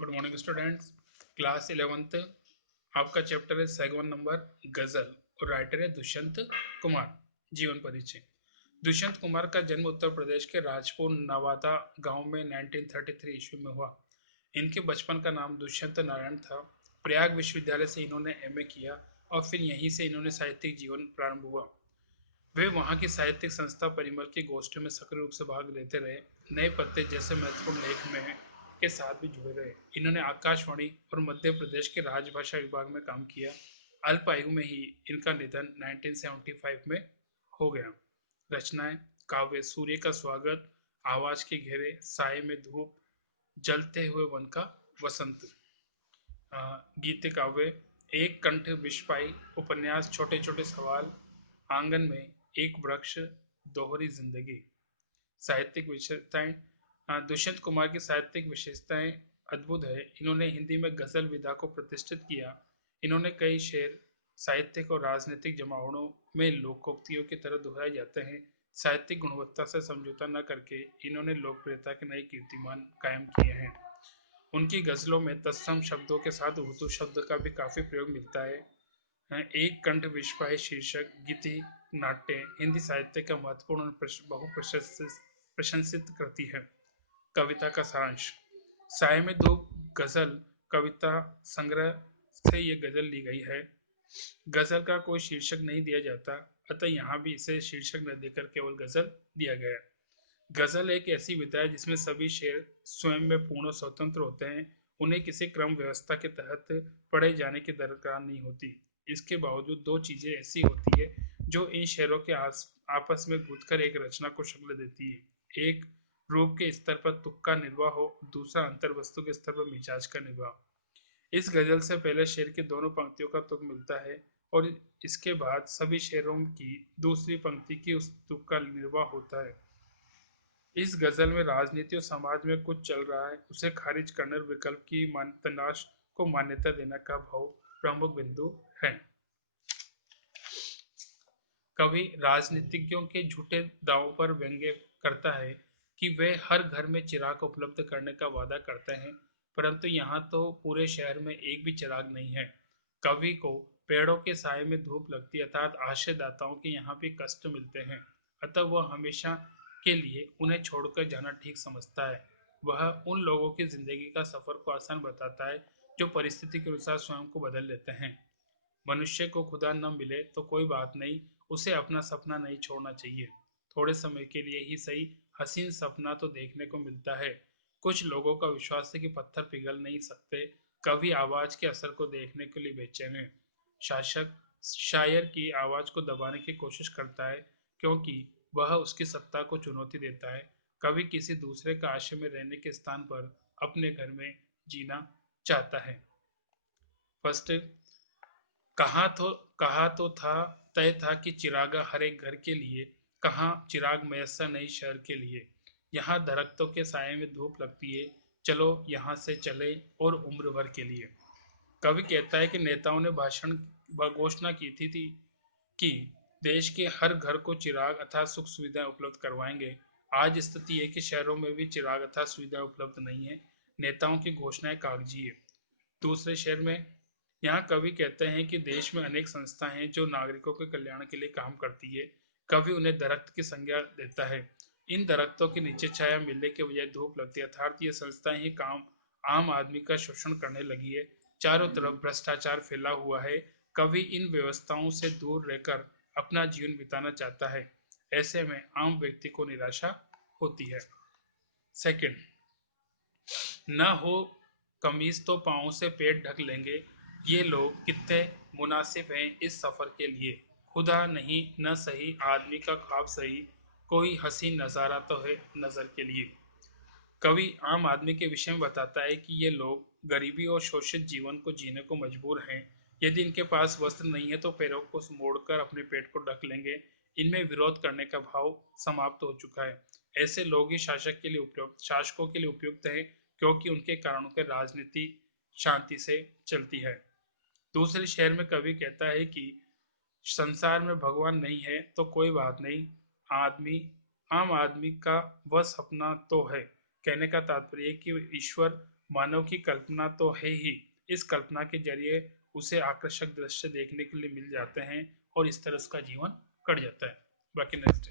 Good morning students. Class 11th। आपका chapter है सेगवन number गजल और राइटर है दुष्यंत कुमार। जीवन परिचय। दुष्यंत कुमार का जन्म उत्तर प्रदेश के राजपुर नवादा गांव में 1933 ईस्वी में हुआ। इनके बचपन का नाम दुष्यंत नारायण था। प्रयाग विश्वविद्यालय से इन्होंने एमए किया और फिर यहीं से इन्होंने साहित्यिक जीवन प्रारंभ हुआ। वे वहां की साहित्यिक संस्था परिमल की गोष्ठी में सक्रिय रूप से भाग लेते रहे। नए पत्ते जैसे महत्वपूर्ण लेख में के साथ भी जुड़े रहे। इन्होंने आकाशवाणी और मध्य प्रदेश के राजभाषा विभाग में काम किया। अल्प आयु में ही इनका निधन 1975 में हो गया। रचनाएं: काव्य सूर्य का स्वागत, आवाज के घेरे, साय में धूप, जलते हुए वन का वसंत। गीत काव्य: एक कंठ विषपाई, उपन्यास छोटे छोटे सवाल, आंगन में एक वृक्ष, दोहरी जिंदगी। साहित्यिक विशेषताएं: दुष्यंत कुमार की साहित्यिक विशेषताएं अद्भुत है। इन्होंने हिंदी में गजल विधा को प्रतिष्ठित किया। इन्होंने कई शेर साहित्यिक और राजनीतिक जमावड़ों में लोकोक्तियों की तरह दोहराए जाते हैं। साहित्यिक गुणवत्ता से समझौता न करके इन्होंने लोकप्रियता के नए कीर्तिमान कायम किए हैं। उनकी गजलों में तत्सम शब्दों के साथ उर्दू शब्द का भी काफी प्रयोग मिलता है। एक कंठ विश्वाय शीर्षक गीति नाट्य हिंदी साहित्य का महत्वपूर्ण और प्रशंसित कृति है। कविता का सारांश: साय में दो गजल कविता संग्रह से ये गजल ली गई है। गजल का कोई शीर्षक नहीं दिया जाता, अतः यहाँ भी इसे शीर्षक न देकर केवल गजल दिया गया। गजल एक ऐसी विधा है जिसमें सभी शेर स्वयं में पूर्ण स्वतंत्र होते हैं। उन्हें किसी क्रम व्यवस्था के तहत पढ़े जाने की दरकार नहीं होती। इसके बावजूद दो चीजें ऐसी होती है जो इन शेरों के आपस में घुटकर एक रचना को शक्ल देती है। एक रूप के स्तर पर तुक का निर्वाह हो, दूसरा अंतर वस्तु के स्तर पर मिजाज का निर्वाह। इस गजल से पहले शेर की दोनों पंक्तियों का तुक मिलता है और इसके बाद सभी शेरों की दूसरी पंक्ति की उस तुक का निर्वाह होता है। इस गजल में राजनीति और समाज में कुछ चल रहा है उसे खारिज करने और विकल्प की तलाश को मान्यता देने का भाव प्रमुख बिंदु है। कवि राजनीतिज्ञों के झूठे दावों पर व्यंग्य करता है कि वे हर घर में चिराग उपलब्ध करने का वादा करते हैं, परंतु यहाँ तो पूरे शहर में एक भी चिराग नहीं है। कवि को पेड़ों के साय में धूप लगती है, अर्थात आश्रयदाताओं के यहाँ भी कष्ट मिलते हैं, अतः वह हमेशा के लिए उन्हें छोड़कर जाना ठीक समझता है। वह उन लोगों की जिंदगी का सफर को आसान बताता है जो परिस्थिति के अनुसार स्वयं को बदल लेते हैं। मनुष्य को खुदा न मिले तो कोई बात नहीं, उसे अपना सपना नहीं छोड़ना चाहिए। थोड़े समय के लिए ही सही, हसीन सपना तो देखने को मिलता है। कुछ लोगों का विश्वास है कि पत्थर पिघल नहीं सकते। कभी आवाज के असर को देखने के लिए बेचैन है। शासक शायर की आवाज को दबाने की कोशिश करता है क्योंकि वह उसकी सत्ता को चुनौती देता है। कभी किसी दूसरे का आश्रय में रहने के स्थान पर अपने घर में जीना चाहता है। फर्स्ट, कहा तो कहा तो था तय था कि चिरागा हर एक घर के लिए, कहाँ चिराग मैसर नहीं शहर के लिए। यहाँ दरख्तों के साय में धूप लगती है, चलो यहाँ से चले और उम्र भर के लिए। कवि कहता है कि नेताओं ने भाषण घोषणा की थी कि देश के हर घर को चिराग अर्थात सुख सुविधाएं उपलब्ध करवाएंगे। आज स्थिति है कि शहरों में भी चिराग अर्थात सुविधाएं उपलब्ध नहीं है। नेताओं की घोषणाएं कागजी है। दूसरे शहर में यहाँ कवि कहते हैं कि देश में अनेक संस्थाएं हैं जो नागरिकों के कल्याण के लिए काम करती है। कवि उन्हें दरख्त की संज्ञा देता है। इन दरख्तों के नीचे छाया मिलने के बजाय धूप लगती है, अर्थात ये संस्थाएं ही काम आम आदमी का शोषण करने लगी है। चारों तरफ भ्रष्टाचार फैला हुआ है। कवि इन व्यवस्थाओं से दूर रहकर अपना जीवन बिताना चाहता है। ऐसे में आम व्यक्ति को निराशा होती है। सेकंड, न हो कमीज तो पाँव से पेट ढक लेंगे। ये लोग कितने मुनासिब हैं इस सफर के लिए। खुदा नहीं न सही आदमी का ख्वाब सही, कोई हसीन नज़ारा तो है नजर के लिए। कवि आम आदमी के विषय में बताता है कि ये लोग गरीबी और शोषित जीवन को जीने को मजबूर हैं। यदि इनके पास वस्त्र नहीं है तो पैरों को मोड़कर अपने पेट को ढक लेंगे। इनमें विरोध करने का भाव समाप्त हो चुका है। ऐसे लोग ही शासकों के लिए उपयुक्त है, क्योंकि उनके कारणों के राजनीति शांति से चलती है। दूसरे शहर में कवि कहता है कि संसार में भगवान नहीं है तो कोई बात नहीं, आदमी आम आदमी का वह सपना तो है। कहने का तात्पर्य है कि ईश्वर मानव की कल्पना तो है ही, इस कल्पना के जरिए उसे आकर्षक दृश्य देखने के लिए मिल जाते हैं और इस तरह उसका जीवन कट जाता है। बाकी नेक्स्ट